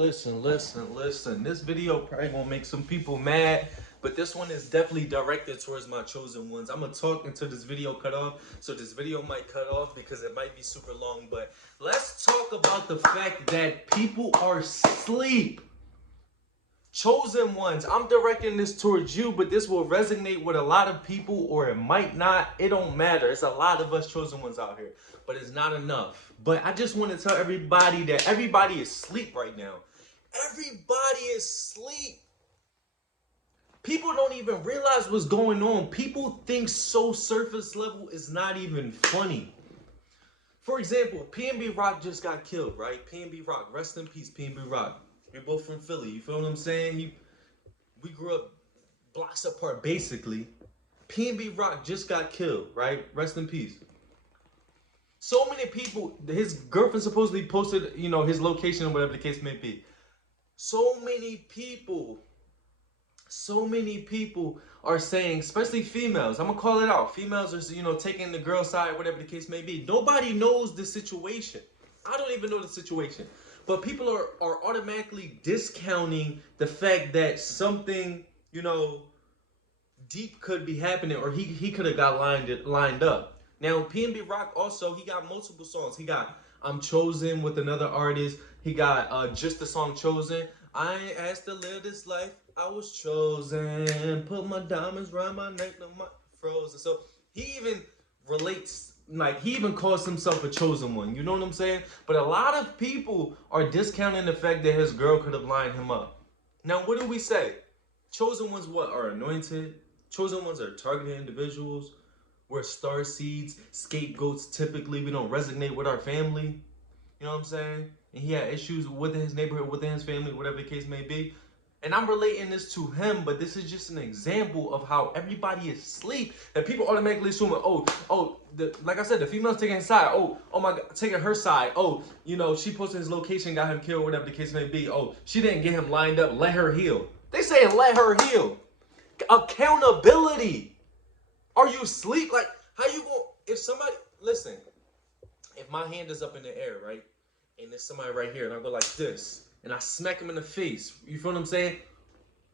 Listen. This video probably gonna make some people mad, but this one is definitely directed towards my chosen ones. I'm gonna talk until this video cut off, so this video might cut off because it might be super long. But let's talk about the fact that people are asleep. Chosen ones, I'm directing this towards you, but this will resonate with a lot of people or it might not. It don't matter. It's a lot of us chosen ones out here, but it's not enough. But I just want to tell everybody that everybody is asleep right now. Everybody is asleep. People don't even realize what's going on. People think so surface level is not even funny. For example, PNB Rock just got killed, right? PNB Rock, rest in peace, PNB Rock. We're both from Philly, you feel what I'm saying? We grew up blocks apart, basically. PNB Rock just got killed, right? Rest in peace. So many people, his girlfriend supposedly posted, his location or whatever the case may be. So many people are saying, especially females, I'm gonna call it out. Females are, taking the girl side, whatever the case may be. Nobody knows the situation. I don't even know the situation. But people are automatically discounting the fact that something, deep could be happening, or he could have got lined up. Now, PNB Rock also, he got multiple songs. He got I'm Chosen with another artist. He got just the song Chosen. I ain't asked to live this life. I was chosen. Put my diamonds around my neck, no my frozen. So he even relates, like he even calls himself a chosen one. You know what I'm saying? But a lot of people are discounting the fact that his girl could have lined him up. Now, what do we say? Chosen ones what? Are anointed. Chosen ones are targeted individuals. We're star seeds, scapegoats. Typically, we don't resonate with our family. You know what I'm saying? And he had issues within his neighborhood, within his family, whatever the case may be. And I'm relating this to him, but this is just an example of how everybody is asleep. That people automatically assume, like I said, the female's taking his side. Oh my God, taking her side. Oh, she posted his location, got him killed, whatever the case may be. Oh, she didn't get him lined up. Let her heal. They saying let her heal. Accountability. Are you asleep? Like, how you going? If somebody, listen, if my hand is up in the air, right, and there's somebody right here, and I go like this, and I smack him in the face, you feel what I'm saying?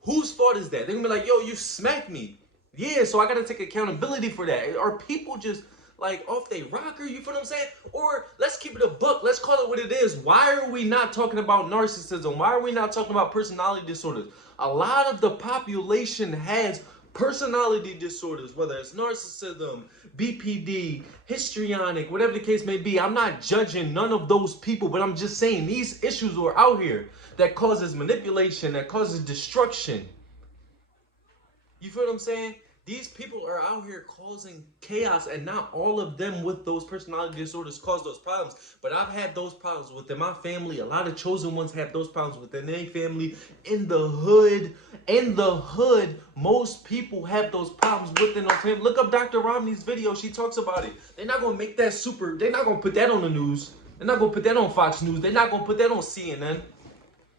Whose fault is that? They're gonna be like, yo, you smacked me. Yeah, so I gotta take accountability for that. Are people just like off they rocker? You feel what I'm saying? Or let's keep it a buck. Let's call it what it is. Why are we not talking about narcissism? Why are we not talking about personality disorders? A lot of the population has personality disorders, whether it's narcissism, BPD, histrionic, whatever the case may be. I'm not judging none of those people, but I'm just saying these issues are out here that causes manipulation, that causes destruction. You feel what I'm saying? These people are out here causing chaos, and not all of them with those personality disorders cause those problems. But I've had those problems within my family. A lot of chosen ones have those problems within their family. In the hood, most people have those problems within their family. Look up Dr. Romney's video. She talks about it. They're not going to make that they're not going to put that on the news. They're not going to put that on Fox News. They're not going to put that on CNN.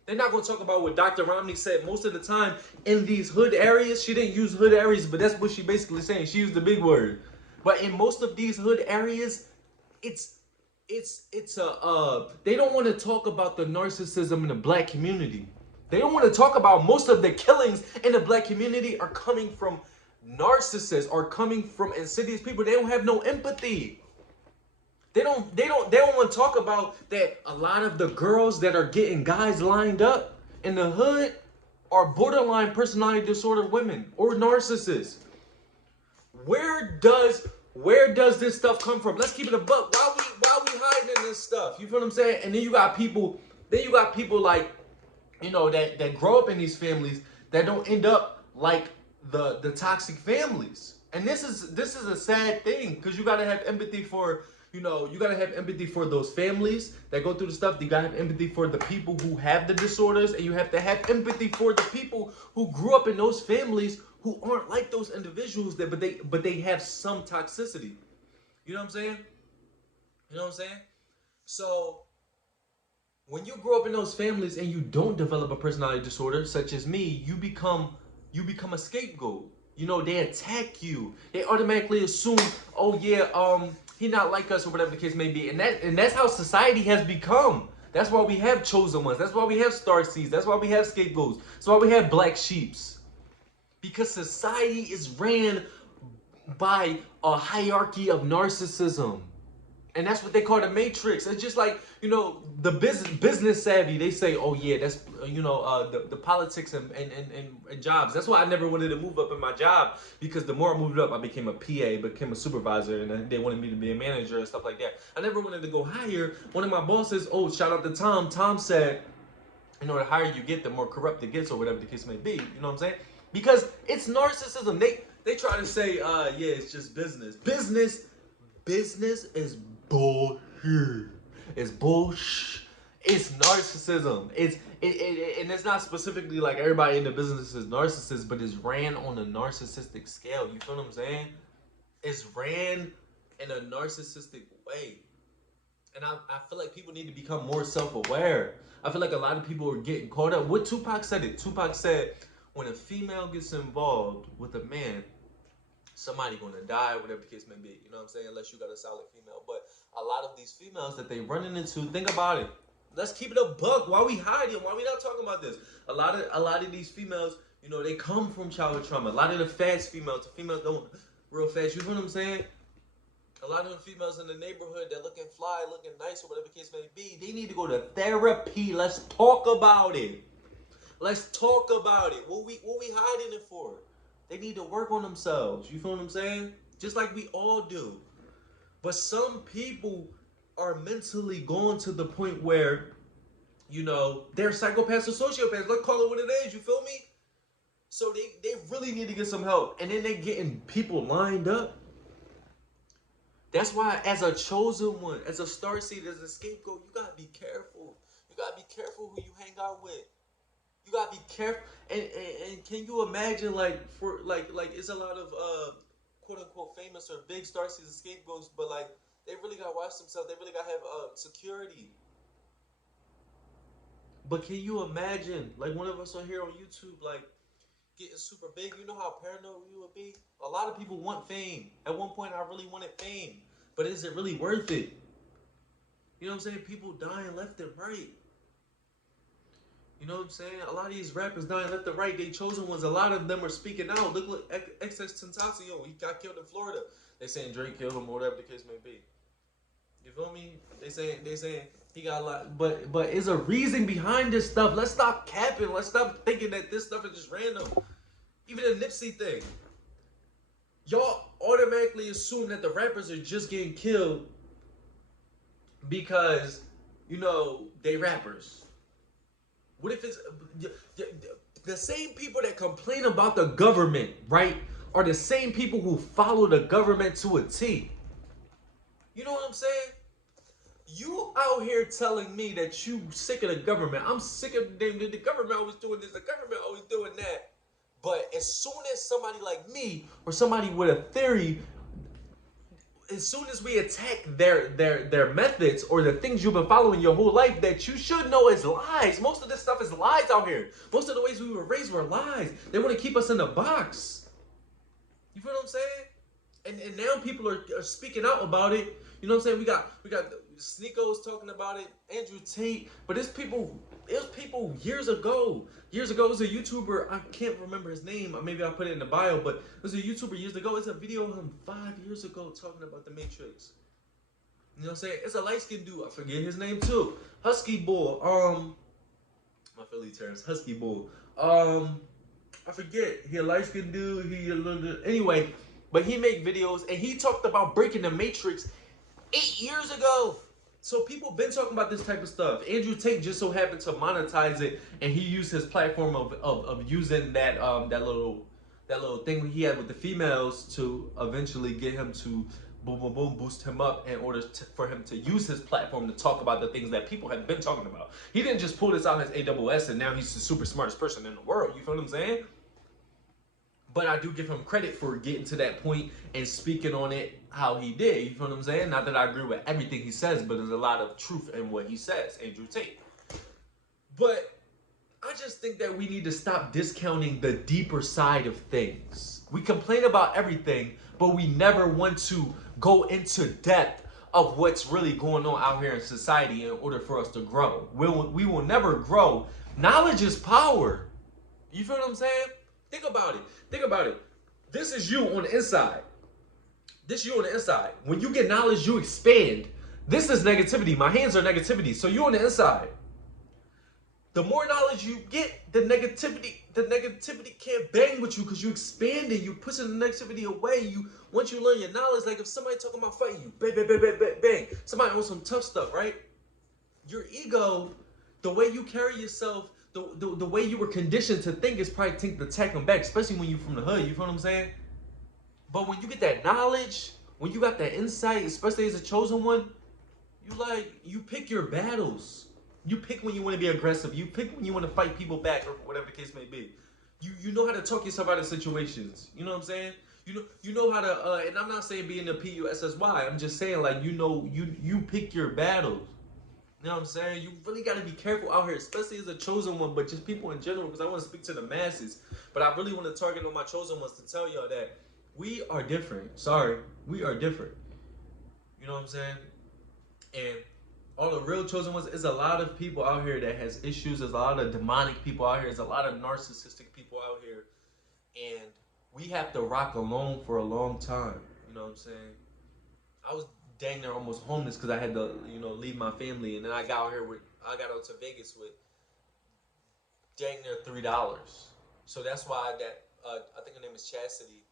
They're not going to talk about what Dr. Romney said. Most of the time in these hood areas, she didn't use hood areas, but that's what she basically saying. She used the big word. But in most of these hood areas, they don't want to talk about the narcissism in the black community. They don't want to talk about most of the killings in the black community are coming from narcissists, or coming from insidious people. They don't have no empathy. They don't want to talk about that. A lot of the girls that are getting guys lined up in the hood are borderline personality disorder women or narcissists. Where does this stuff come from? Let's keep it a buck. Why we hiding in this stuff? You feel what I'm saying? And then you got people like, that grow up in these families that don't end up like the toxic families. And this is a sad thing, because you gotta have empathy for. You gotta have empathy for those families that go through the stuff. You gotta have empathy for the people who have the disorders, and you have to have empathy for the people who grew up in those families who aren't like those individuals but they have some toxicity. You know what I'm saying? So when you grow up in those families and you don't develop a personality disorder, such as me, you become a scapegoat. They attack you. They automatically assume, oh yeah, he not like us, or whatever the case may be. And that's how society has become. That's why we have chosen ones. That's why we have star seeds. That's why we have scapegoats. That's why we have black sheeps. Because society is ran by a hierarchy of narcissism. And that's what they call the matrix. It's just like, the business savvy. They say, oh yeah, that's the politics and jobs. That's why I never wanted to move up in my job, because the more I moved up, I became a PA, became a supervisor, and they wanted me to be a manager and stuff like that. I never wanted to go higher. One of my bosses, oh, shout out to Tom. Tom said, the higher you get, the more corrupt it gets, or whatever the case may be. You know what I'm saying? Because it's narcissism. They try to say, yeah, it's just business. Business is bullshit. It's bullshit. It's narcissism. And it's not specifically like everybody in the business is narcissists, but it's ran on a narcissistic scale. You feel what I'm saying? It's ran in a narcissistic way. And I feel like people need to become more self-aware. I feel like a lot of people are getting caught up. What Tupac said it. Tupac said, when a female gets involved with a man, somebody gonna die, whatever the case may be. You know what I'm saying? Unless you got a solid female. But a lot of these females that they running into, think about it. Let's keep it a buck. Why we hiding? Why we not talking about this? A lot of these females, they come from childhood trauma. A lot of the fast females, the females don't real fast. You know what I'm saying? A lot of the females in the neighborhood that looking fly, looking nice, or whatever the case may be, they need to go to therapy. Let's talk about it. Let's talk about it. What we hiding it for? They need to work on themselves. You feel what I'm saying? Just like we all do. But some people are mentally going to the point where, they're psychopaths or sociopaths. Let's call it what it is. You feel me? So they really need to get some help. And then they getting people lined up. That's why, as a chosen one, as a starseed, as a scapegoat, you gotta be careful. You gotta be careful who you hang out with. You gotta be careful. And can you imagine, it's a lot of quote unquote famous or big starseeds and scapegoats, but they really gotta watch themselves. They really gotta have security. But can you imagine, one of us on here on YouTube, getting super big? You know how paranoid we would be? A lot of people want fame. At one point, I really wanted fame. But is it really worth it? You know what I'm saying? People dying left and right. You know what I'm saying? A lot of these rappers dying left and right. They chosen ones. A lot of them are speaking out. Look XXXTentacion. He got killed in Florida. They saying Drake killed him or whatever the case may be. You feel me? They saying he got a lot. But is a reason behind this stuff. Let's stop capping. Let's stop thinking that this stuff is just random. Even the Nipsey thing. Y'all automatically assume that the rappers are just getting killed because, they rappers. What if it's the same people that complain about the government, right, are the same people who follow the government to a T? You know what I'm saying? You out here telling me that you sick of the government. I'm sick of the government always doing this, the government always doing that. But as soon as somebody like me or somebody with a theory, as soon as we attack their methods or the things you've been following your whole life that you should know is lies. Most of this stuff is lies out here. Most of the ways we were raised were lies. They want to keep us in a box. You feel what I'm saying? And now people are speaking out about it. You know what I'm saying? We got Sneako's talking about it, Andrew Tate, but it was people years ago. Years ago, it was a YouTuber, I can't remember his name, maybe I'll put it in the bio, but it was a YouTuber years ago. It's a video of him 5 years ago talking about the Matrix. You know what I'm saying? It's a light-skinned dude, I forget his name too. Husky Bull, my Philly terms, Husky Bull. I forget, he a light-skinned dude, he a little bit, anyway, but he made videos and he talked about breaking the Matrix 8 years ago. So people been talking about this type of stuff. Andrew Tate just so happened to monetize it, and he used his platform of using that little thing he had with the females to eventually get him to boost him up in order for him to use his platform to talk about the things that people have been talking about. He didn't just pull this out as AWS and now he's the super smartest person in the world. You feel what I'm saying? But I do give him credit for getting to that point and speaking on it how he did. You feel what I'm saying? Not that I agree with everything he says, but there's a lot of truth in what he says, Andrew Tate. But I just think that we need to stop discounting the deeper side of things. We complain about everything, but we never want to go into depth of what's really going on out here in society in order for us to grow. We will never grow. Knowledge is power. You feel what I'm saying? Think about it. Think about it. This is you on the inside. This you on the inside. When you get knowledge, you expand. This is negativity. My hands are negativity. So you on the inside. The more knowledge you get, the negativity can't bang with you because you expanding, you pushing the negativity away. You once you learn your knowledge, like if somebody talking about fighting you, bang, bang, bang, bang, bang, bang. Somebody on some tough stuff, right? Your ego, the way you carry yourself, the way you were conditioned to think is probably to attack them back, especially when you from the hood. You feel what I'm saying? But when you get that knowledge, when you got that insight, especially as a chosen one, you pick your battles. You pick when you want to be aggressive. You pick when you want to fight people back or whatever the case may be. You know how to talk yourself out of situations. You know what I'm saying? You know how to and I'm not saying being a PUSSY. I'm just saying like you pick your battles. You know what I'm saying? You really got to be careful out here, especially as a chosen one, but just people in general, because I want to speak to the masses. But I really want to target on my chosen ones to tell y'all that we are different. Sorry, we are different. You know what I'm saying? And all the real chosen ones, is a lot of people out here that has issues. There's a lot of demonic people out here. There's a lot of narcissistic people out here. And we have to rock alone for a long time. You know what I'm saying? I was dang near almost homeless because I had to, leave my family. And then I got out to Vegas with dang near $3. So that's why I think her name is Chastity,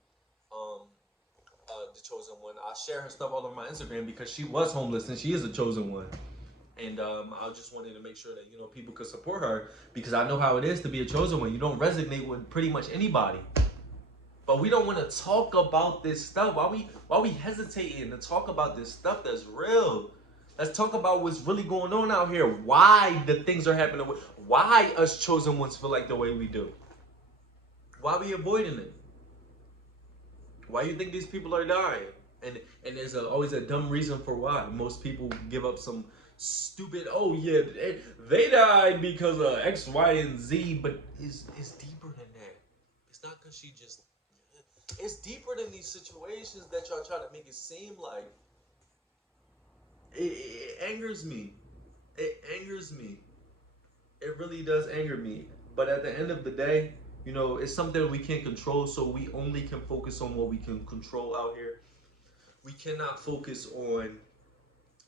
the chosen one. I share her stuff all over my Instagram because she was homeless and she is a chosen one. And I just wanted to make sure that people could support her because I know how it is to be a chosen one. You don't resonate with pretty much anybody, but we don't want to talk about this stuff. Why we hesitating to talk about this stuff that's real? Let's talk about what's really going on out here. Why the things are happening? Why us chosen ones feel like the way we do? Why we avoiding it? Why you think these people are dying? And there's always a dumb reason for why. Most people give up some stupid, oh yeah, they died because of X, Y, and Z, but it's deeper than that. It's not because it's deeper than these situations that y'all try to make it seem like. It angers me. It angers me. It really does anger me. But at the end of the day, it's something that we can't control, so we only can focus on what we can control out here. We cannot focus on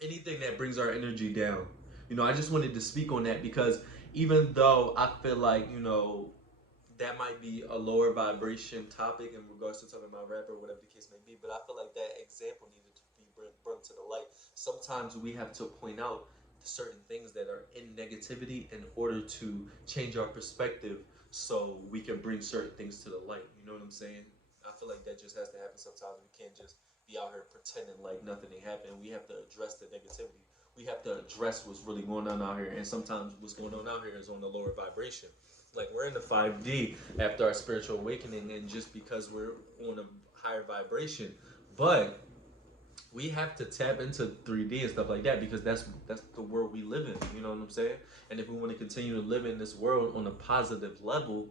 anything that brings our energy down. I just wanted to speak on that because even though I feel like, that might be a lower vibration topic in regards to talking about rap or whatever the case may be, but I feel like that example needed to be brought to the light. Sometimes we have to point out certain things that are in negativity in order to change our perspective so we can bring certain things to the light. You know what I'm saying? I feel like that just has to happen sometimes. We can't just be out here pretending like nothing ain't happening. We have to address the negativity. We have to address what's really going on out here. And sometimes what's going on out here is on the lower vibration. Like we're in the 5D after our spiritual awakening, and just because we're on a higher vibration, but we have to tap into 3D and stuff like that because that's the world we live in. You know what I'm saying? And if we want to continue to live in this world on a positive level,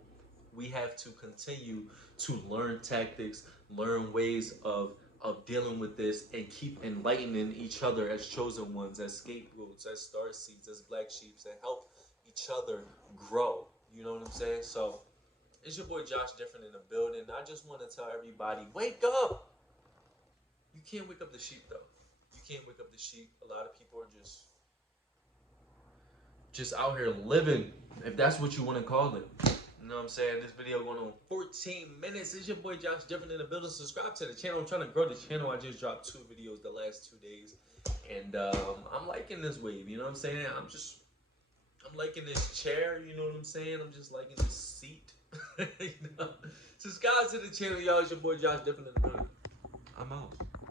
we have to continue to learn tactics, learn ways of dealing with this, and keep enlightening each other as chosen ones, as scapegoats, as star seeds, as black sheeps, and help each other grow. You know what I'm saying? So it's your boy Josh Different in the building. I just want to tell everybody, wake up. You can't wake up the sheep though. You can't wake up the sheep. A lot of people are just out here living, if that's what you want to call it. You know what I'm saying? This video going on 14 minutes. It's your boy Josh Different in the building. Subscribe to the channel. I'm trying to grow the channel. I just dropped 2 videos the last 2 days. And I'm liking this wave. You know what I'm saying? I'm liking this chair. You know what I'm saying? I'm just liking this seat. Subscribe to the channel, y'all. It's your boy Josh Different in the building. I'm out.